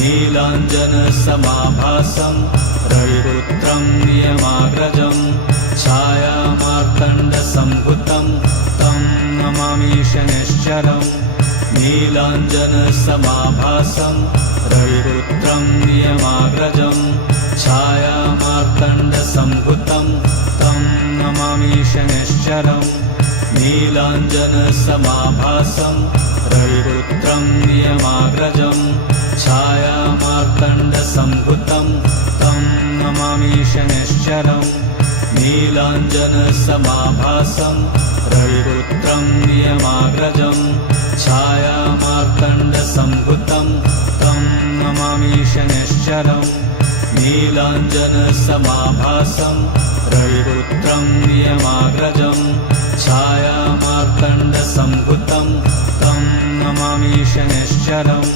नीलाञ्जनसमाभासं रविपुत्रं नियमाग्रजं छायामार्तण्डसम्भुतं तं नमामि शनैश्चरम् नीलाञ्जनसमाभासं रविपुत्रं नियमाग्रजं छायामार्तण्डसम्भुतं तं नमामि शनैश्चरम् नीलाञ्जनसमाभासं रविपुत्रं नियमाग्रजं छायामार्तण्डसम्भुतं तं नमामि शनैश्चरम् नीलाञ्जनसमाभासं रविपुत्रं नियमाग्रजं छायामार्तण्डसम्भुतं तं नमामि शनैश्चरम् नीलाञ्जनसमाभासं रविपुत्रं नियमाग्रजं छायामार्तण्डसम्भुतं तं नमामि शनैश्चरम्